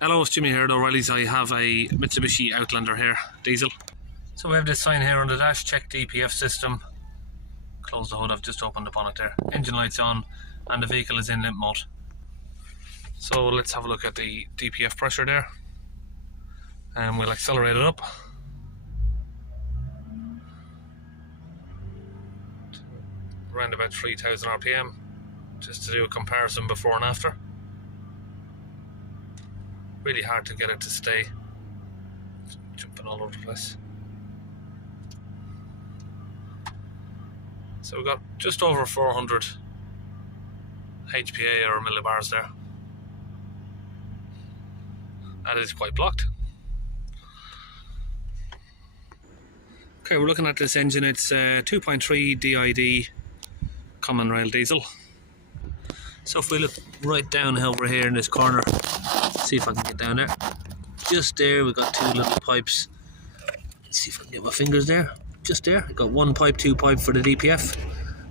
Hello, it's Jimmy here at O'Reilly's. I have a Mitsubishi Outlander here, diesel. So we have this sign here on the dash, check DPF system. Close the hood, I've just opened the bonnet there. Engine lights on and the vehicle is in limp mode. So let's have a look at the DPF pressure there. And we'll accelerate it up. Around about 3000 RPM, just to do a comparison before and after. Really hard to get it to stay. It's jumping all over the place. So we've got just over 400 HPA or millibars there. That is quite blocked. Okay, we're looking at this engine. It's 2.3 DID common rail diesel. So if we look right down over here in this corner, see if I can get down there. Just there, we've got two little pipes. Let's see if I can get my fingers there. Just there, I've got one pipe, two pipe for the DPF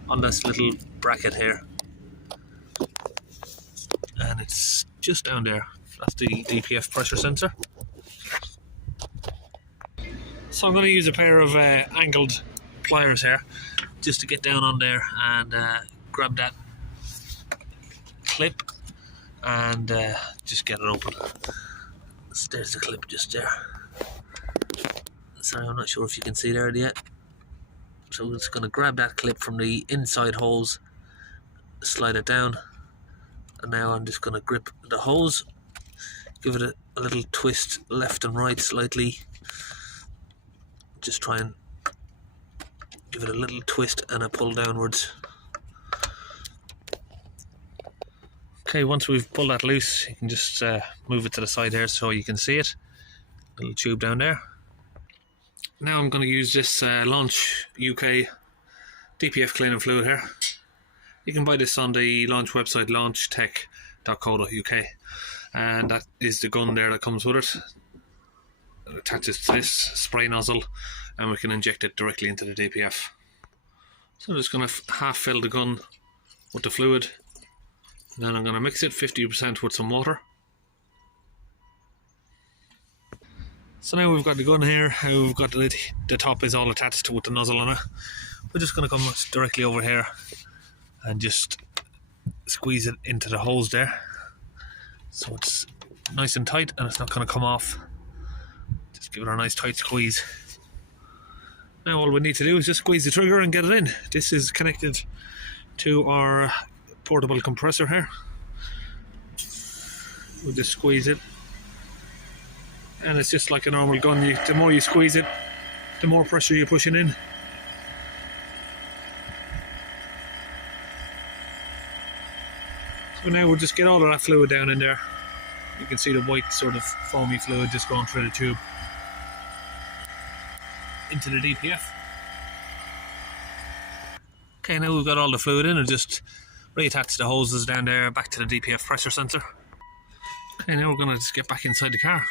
on this little bracket here. And it's just down there. That's the DPF pressure sensor. So I'm going to use a pair of angled pliers here just to get down on there and grab that clip and just get it open. There's the clip just there. Sorry, I'm not sure if you can see there yet. So I'm just going to grab that clip from the inside hose, slide it down, and now I'm just going to grip the hose, give it a little twist left and right slightly. Just try and give it a little twist and a pull downwards. Okay, once we've pulled that loose, you can just move it to the side here so you can see it. Little tube down there. Now I'm going to use this Launch UK DPF cleaning fluid here. You can buy this on the Launch website, launchtech.co.uk, and that is the gun there that comes with it. It attaches to this spray nozzle and we can inject it directly into the DPF. So I'm just going to half fill the gun with the fluid. Then I'm going to mix it 50% with some water. So now we've got the gun here, we've got the top is all attached to with the nozzle on it. We're just going to come directly over here and just squeeze it into the hose there. So it's nice and tight and it's not going to come off. Just give it a nice tight squeeze. Now all we need to do is just squeeze the trigger and get it in. This is connected to our portable compressor here. We'll just squeeze it, and it's just like a normal gun. The more you squeeze it, the more pressure you're pushing in. So now we'll just get all of that fluid down in there. You can see the white sort of foamy fluid just going through the tube into the DPF. Okay, now we've got all the fluid in, and just reattach the hoses down there back to the DPF pressure sensor. Okay, now we're going to just get back inside the car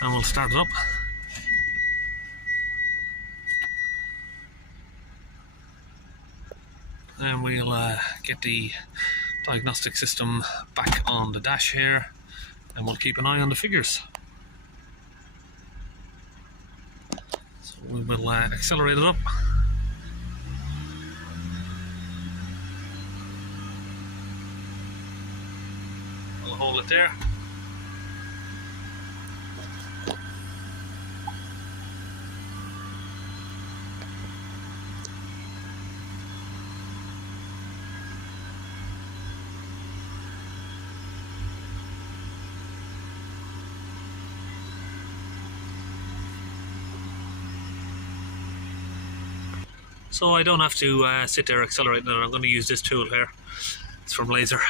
and we'll start it up. And we'll get the diagnostic system back on the dash here, and we'll keep an eye on the figures. So we will accelerate it up. We'll hold it there. So I don't have to sit there accelerating it. I'm going to use this tool here. It's from Laser.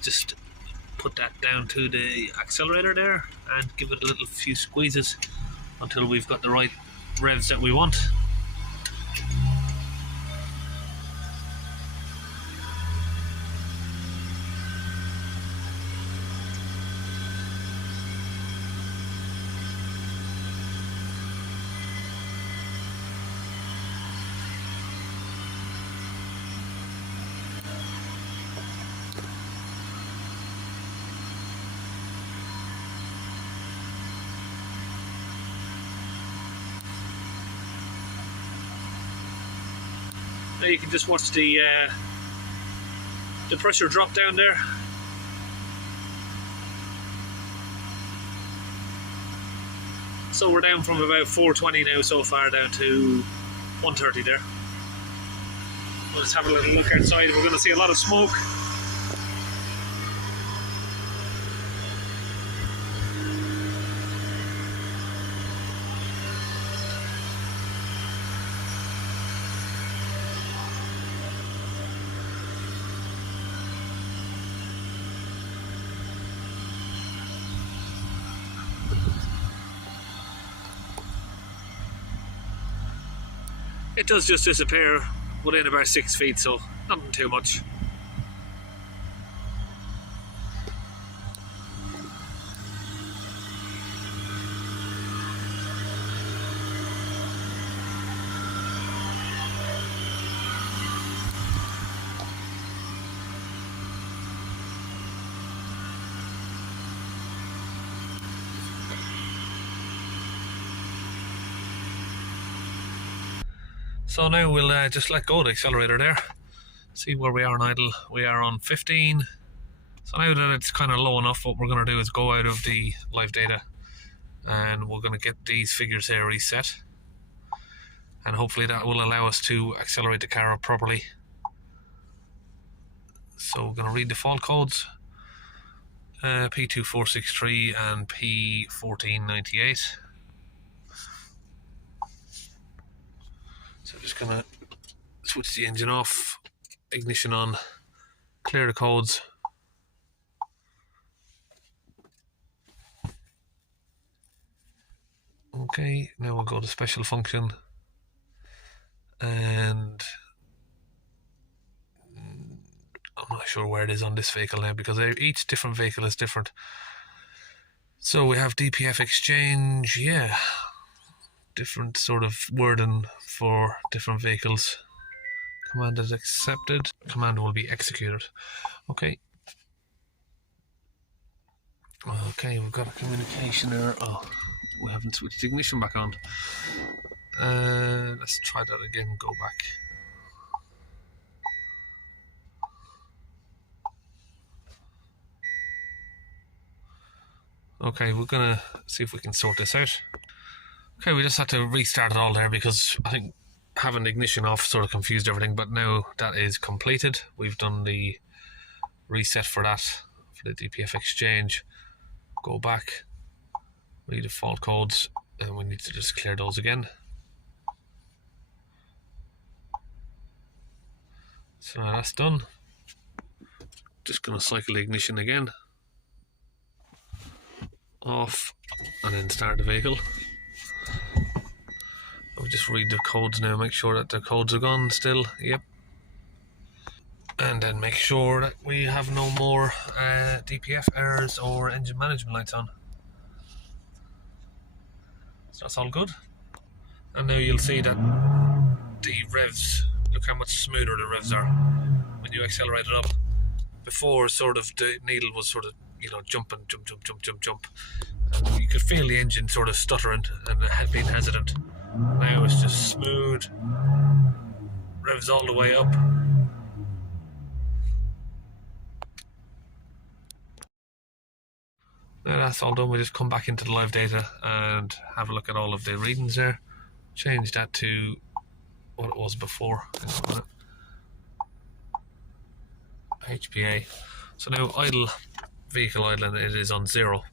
Just put that down to the accelerator there and give it a little few squeezes until we've got the right revs that we want. Now you can just watch the pressure drop down there. So we're down from about 420 now so far down to 130 there. Let's have a little look outside. We're going to see a lot of smoke. It does just disappear within about 6 feet, so nothing too much. So now we'll just let go of the accelerator there. See where we are on idle. We are on 15. So now that it's kind of low enough, what we're going to do is go out of the live data and we're going to get these figures here reset. And hopefully that will allow us to accelerate the car up properly. So we're going to read the fault codes. P2463 and P1498. So I'm just going to switch the engine off, ignition on, clear the codes. Okay, now we'll go to special function, and I'm not sure where it is on this vehicle now because each different vehicle is different. So we have DPF exchange, yeah, different sort of wording for different vehicles. Command is accepted, command will be executed. Okay. Okay, we've got a communication error. Oh, we haven't switched the ignition back on. Let's try that again, go back. Okay, we're gonna see if we can sort this out. Okay, we just had to restart it all there because I think having the ignition off sort of confused everything, but now that is completed. We've done the reset for that, for the DPF exchange. Go back, read the fault codes, and we need to just clear those again. So now that's done. Just gonna cycle the ignition again. Off, and then start the vehicle. I'll just read the codes now, make sure that the codes are gone still, yep. And then make sure that we have no more DPF errors or engine management lights on. So that's all good. And now you'll see that the revs, look how much smoother the revs are when you accelerate it up. Before, sort of, the needle was sort of, you know, jumping, jump. And you could feel the engine sort of stuttering and being hesitant. Now it's just smooth, revs all the way up. Now that's all done, we just come back into the live data and have a look at all of the readings there. Change that to what it was before. HPA. So now idle, vehicle idling, it is on 0.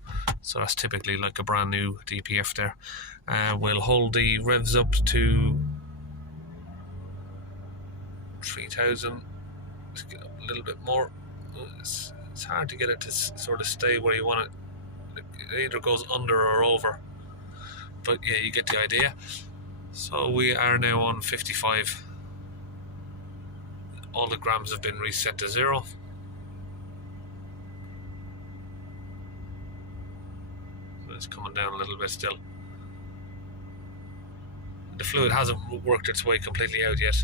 So that's typically like a brand new DPF there. We'll hold the revs up to 3000. Let's get up a little bit more. It's hard to get it to sort of stay where you want it. It either goes under or over. But yeah, you get the idea. So we are now on 55. All the grams have been reset to 0. It's coming down a little bit still. The fluid hasn't worked its way completely out yet.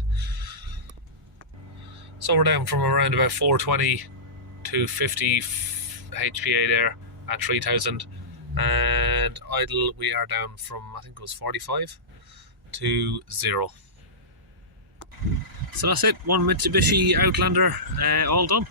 So we're down from around about 420 to 50 HPA there at 3000, and idle we are down from, I think it was 45 to 0. So that's it, one Mitsubishi Outlander all done.